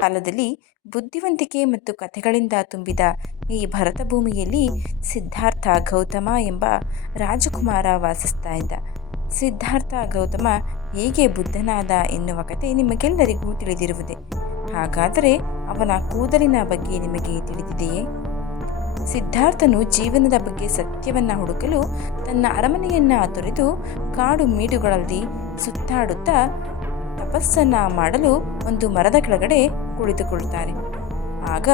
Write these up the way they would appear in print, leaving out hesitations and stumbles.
ಕಾಲದಲ್ಲಿ ಬುದ್ಧಿವಂತಿಕೆ ಮತ್ತು ಕಥೆಗಳಿಂದ ತುಂಬಿದ ಈ ಭರತ ಭೂಮಿಯಲ್ಲಿ ಸಿದ್ಧಾರ್ಥ ಗೌತಮ ಎಂಬ ರಾಜಕುಮಾರ ವಾಸಿಸ್ತಾ ಇದ್ದ. ಸಿದ್ಧಾರ್ಥ ಗೌತಮ ಹೇಗೆ ಬುದ್ಧನಾದ ಎನ್ನುವ ಕತೆ ನಿಮಗೆಲ್ಲರಿಗೂ ತಿಳಿದಿರುವುದೇ. ಹಾಗಾದರೆ ಅವನ ಕೂದಲಿನ ಬಗ್ಗೆ ನಿಮಗೆ ತಿಳಿದಿದೆಯೇ? ಸಿದ್ಧಾರ್ಥನು ಜೀವನದ ಬಗ್ಗೆ ಸತ್ಯವನ್ನ ಹುಡುಕಲು ತನ್ನ ಅರಮನೆಯನ್ನ ತೊರೆದು ಕಾಡು ಮೇಡುಗಳಲ್ಲಿ ಸುತ್ತಾಡುತ್ತಾ ತಪಸ್ಸನ್ನ ಮಾಡಲು ಒಂದು ಮರದ ಕೆಳಗಡೆ ಕುಳಿತುಕೊಳ್ಳುತ್ತಾರೆ. ಆಗ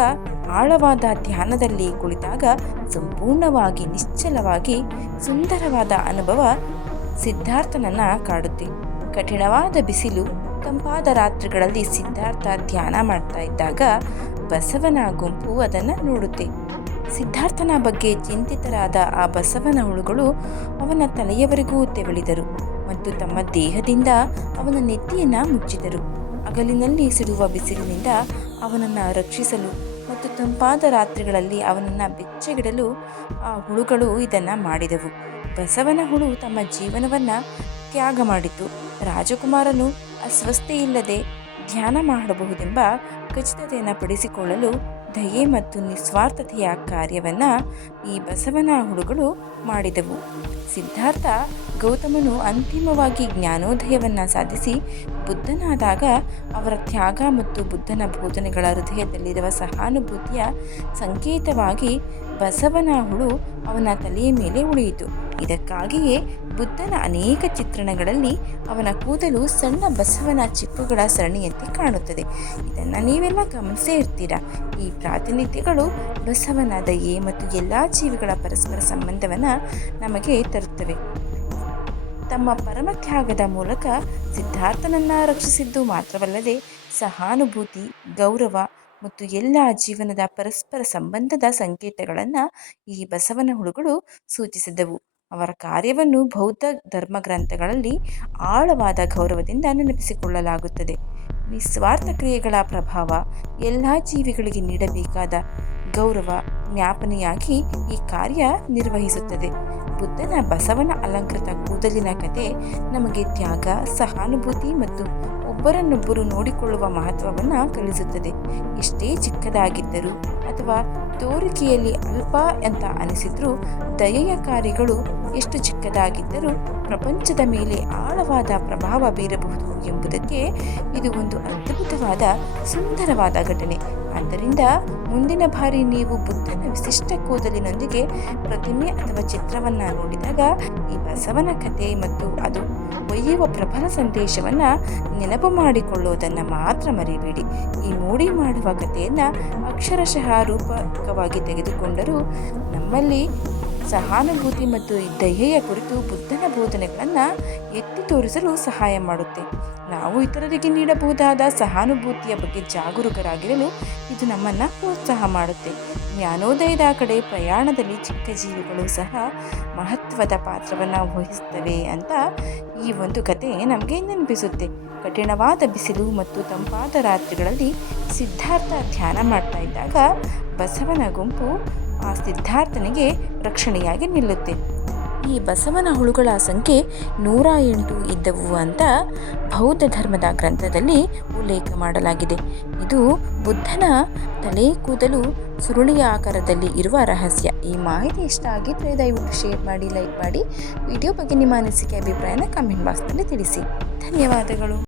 ಆಳವಾದ ಧ್ಯಾನದಲ್ಲಿ ಕುಳಿತಾಗ ಸಂಪೂರ್ಣವಾಗಿ ನಿಶ್ಚಲವಾಗಿ ಸುಂದರವಾದ ಅನುಭವ ಸಿದ್ಧಾರ್ಥನನ್ನ ಕಾಡುತ್ತೆ. ಕಠಿಣವಾದ ಬಿಸಿಲು, ತಂಪಾದ ರಾತ್ರಿಗಳಲ್ಲಿ ಸಿದ್ಧಾರ್ಥ ಧ್ಯಾನ ಮಾಡ್ತಾ ಇದ್ದಾಗ ಬಸವನ ಗುಂಪು ಅದನ್ನು ನೋಡುತ್ತೆ. ಸಿದ್ಧಾರ್ಥನ ಬಗ್ಗೆ ಚಿಂತಿತರಾದ ಆ ಬಸವನ ಹುಳುಗಳು ಅವನ ತಲೆಯವರೆಗೂ ತೆವಳಿದರು ಮತ್ತು ತಮ್ಮ ದೇಹದಿಂದ ಅವನ ನೆತ್ತಿಯನ್ನು ಮುಚ್ಚಿದರು. ಹಗಲಿನಲ್ಲಿ ಸಿಡುವ ಬಿಸಿಲಿನಿಂದ ಅವನನ್ನು ರಕ್ಷಿಸಲು ಮತ್ತು ತಂಪಾದ ರಾತ್ರಿಗಳಲ್ಲಿ ಅವನನ್ನು ಬೆಚ್ಚಗಿಡಲು ಆ ಹುಳುಗಳು ಇದನ್ನು ಮಾಡಿದವು. ಬಸವನ ಹುಳು ತಮ್ಮ ಜೀವನವನ್ನು ತ್ಯಾಗ ಮಾಡಿತು. ರಾಜಕುಮಾರನು ಅಸ್ವಸ್ಥತೆಯಿಲ್ಲದೆ ಧ್ಯಾನ ಮಾಡಬಹುದೆಂಬ ಖಚಿತತೆಯನ್ನು ಪಡಿಸಿಕೊಳ್ಳಲು ದಯೆ ಮತ್ತು ನಿಸ್ವಾರ್ಥತೆಯ ಕಾರ್ಯವನ್ನು ಈ ಬಸವನ ಹುಳುಗಳು ಮಾಡಿದವು. ಸಿದ್ಧಾರ್ಥ ಗೌತಮನು ಅಂತಿಮವಾಗಿ ಜ್ಞಾನೋದಯವನ್ನು ಸಾಧಿಸಿ ಬುದ್ಧನಾದಾಗ ಅವರ ತ್ಯಾಗ ಮತ್ತು ಬುದ್ಧನ ಬೋಧನೆಗಳ ಹೃದಯದಲ್ಲಿರುವ ಸಹಾನುಭೂತಿಯ ಸಂಕೇತವಾಗಿ ಬಸವನ ಹುಳು ಅವನ ತಲೆಯ ಮೇಲೆ ಉಳಿಯಿತು. ಇದಕ್ಕಾಗಿಯೇ ಬುದ್ಧನ ಅನೇಕ ಚಿತ್ರಣಗಳಲ್ಲಿ ಅವನ ಕೂದಲು ಸಣ್ಣ ಬಸವನ ಚಿಪ್ಪುಗಳ ಸರಣಿಯಂತೆ ಕಾಣುತ್ತದೆ. ಇದನ್ನು ನೀವೆಲ್ಲ ಗಮನಿಸೇ ಇರ್ತೀರಾ. ಈ ಪ್ರಾತಿನಿಧ್ಯಗಳು ಬಸವನ ದಯೆ ಮತ್ತು ಎಲ್ಲ ಜೀವಿಗಳ ಪರಸ್ಪರ ಸಂಬಂಧವನ್ನು ನಮಗೆ ತರುತ್ತವೆ. ತಮ್ಮ ಪರಮತ್ಯಾಗದ ಮೂಲಕ ಸಿದ್ಧಾರ್ಥನನ್ನು ರಕ್ಷಿಸಿದ್ದು ಮಾತ್ರವಲ್ಲದೆ ಸಹಾನುಭೂತಿ, ಗೌರವ ಮತ್ತು ಎಲ್ಲ ಜೀವನದ ಪರಸ್ಪರ ಸಂಬಂಧದ ಸಂಕೇತಗಳನ್ನು ಈ ಬಸವನ ಹುಳುಗಳು ಸೂಚಿಸಿದವು. ಅವರ ಕಾರ್ಯವನ್ನು ಬೌದ್ಧ ಧರ್ಮಗ್ರಂಥಗಳಲ್ಲಿ ಆಳವಾದ ಗೌರವದಿಂದ ನೆನಪಿಸಿಕೊಳ್ಳಲಾಗುತ್ತದೆ. ನಿಸ್ವಾರ್ಥ ಕ್ರಿಯೆಗಳ ಪ್ರಭಾವ ಎಲ್ಲ ಜೀವಿಗಳಿಗೆ ನೀಡಬೇಕಾದ ಗೌರವ ಜ್ಞಾಪನೆಯಾಗಿ ಈ ಕಾರ್ಯ ನಿರ್ವಹಿಸುತ್ತದೆ. ಬುದ್ಧನ ಬಸವನ ಅಲಂಕೃತ ಕೂದಲಿನ ಕತೆ ನಮಗೆ ತ್ಯಾಗ, ಸಹಾನುಭೂತಿ ಮತ್ತು ಒಬ್ಬರನ್ನೊಬ್ಬರು ನೋಡಿಕೊಳ್ಳುವ ಮಹತ್ವವನ್ನು ಕಲಿಸುತ್ತದೆ. ಎಷ್ಟೇ ಚಿಕ್ಕದಾಗಿದ್ದರೂ ಅಥವಾ ತೋರಿಕೆಯಲ್ಲಿ ಅಲ್ಪ ಅಂತ ಅನಿಸಿದ್ರೂ ದಯೆಯ ಕಾರ್ಯಗಳು ಎಷ್ಟು ಚಿಕ್ಕದಾಗಿದ್ದರೂ ಪ್ರಪಂಚದ ಮೇಲೆ ಆಳವಾದ ಪ್ರಭಾವ ಬೀರಬಹುದು ಎಂಬುದಕ್ಕೆ ಇದು ಒಂದು ಅದ್ಭುತವಾದ ಸುಂದರವಾದ ಘಟನೆ. ಆದ್ದರಿಂದ ಮುಂದಿನ ಬಾರಿ ನೀವು ಬುದ್ಧನ ವಿಶಿಷ್ಟ ಕೂದಲಿನೊಂದಿಗೆ ಪ್ರತಿಮೆ ಅಥವಾ ಚಿತ್ರವನ್ನು ನೋಡಿದಾಗ ಈ ಬಸವನ ಕಥೆ ಮತ್ತು ಅದು ಒಯ್ಯುವ ಪ್ರಬಲ ಸಂದೇಶವನ್ನು ನೆನಪು ಮಾಡಿಕೊಳ್ಳುವುದನ್ನು ಮಾತ್ರ ಮರಿಬೇಡಿ. ಈ ಮೂಡಿ ಮಾಡುವ ಕಥೆಯನ್ನು ಅಕ್ಷರಶಃ ರೂಪಕವಾಗಿ ತೆಗೆದುಕೊಂಡರೂ ನಮ್ಮಲ್ಲಿ ಸಹಾನುಭೂತಿ ಮತ್ತು ದಯೆಯ ಕುರಿತು ಬುದ್ಧನ ಬೋಧನೆಗಳನ್ನು ಎತ್ತಿ ತೋರಿಸಲು ಸಹಾಯ ಮಾಡುತ್ತೆ. ನಾವು ಇತರರಿಗೆ ನೀಡಬಹುದಾದ ಸಹಾನುಭೂತಿಯ ಬಗ್ಗೆ ಜಾಗರೂಕರಾಗಿರಲು ಇದು ನಮ್ಮನ್ನು ಪ್ರೋತ್ಸಾಹ ಮಾಡುತ್ತೆ. ಜ್ಞಾನೋದಯದ ಕಡೆ ಪ್ರಯಾಣದಲ್ಲಿ ಚಿಕ್ಕ ಜೀವಿಗಳು ಸಹ ಮಹತ್ವದ ಪಾತ್ರವನ್ನು ವಹಿಸುತ್ತವೆ ಅಂತ ಈ ಒಂದು ಕತೆ ನಮಗೆ ನೆನಪಿಸುತ್ತೆ. ಕಠಿಣವಾದ ಬಿಸಿಲು ಮತ್ತು ತಂಪಾದ ರಾತ್ರಿಗಳಲ್ಲಿ ಸಿದ್ಧಾರ್ಥ ಧ್ಯಾನ ಮಾಡ್ತಾ ಇದ್ದಾಗ ಬಸವನ ಗುಂಪು ಆ ಸಿದ್ಧಾರ್ಥನಿಗೆ ರಕ್ಷಣೆಯಾಗಿ ನಿಲ್ಲುತ್ತೆ. ಈ ಬಸವನ ಹುಳುಗಳ ಸಂಖ್ಯೆ 108 ಇದ್ದವು ಅಂತ ಬೌದ್ಧ ಧರ್ಮದ ಗ್ರಂಥದಲ್ಲಿ ಉಲ್ಲೇಖ ಮಾಡಲಾಗಿದೆ. ಇದು ಬುದ್ಧನ ತಲೆ ಕೂದಲು ಸುರುಳಿಯ ಆಕಾರದಲ್ಲಿ ಇರುವ ರಹಸ್ಯ. ಈ ಮಾಹಿತಿ ಇಷ್ಟ ಆಗಿದ್ದರೆ ದಯವಿಟ್ಟು ಶೇರ್ ಮಾಡಿ, ಲೈಕ್ ಮಾಡಿ. ವಿಡಿಯೋ ಬಗ್ಗೆ ನಿಮ್ಮ ಅನಿಸಿಕೆ ಅಭಿಪ್ರಾಯನ ಕಮೆಂಟ್ ಬಾಕ್ಸ್ನಲ್ಲಿ ತಿಳಿಸಿ. ಧನ್ಯವಾದಗಳು.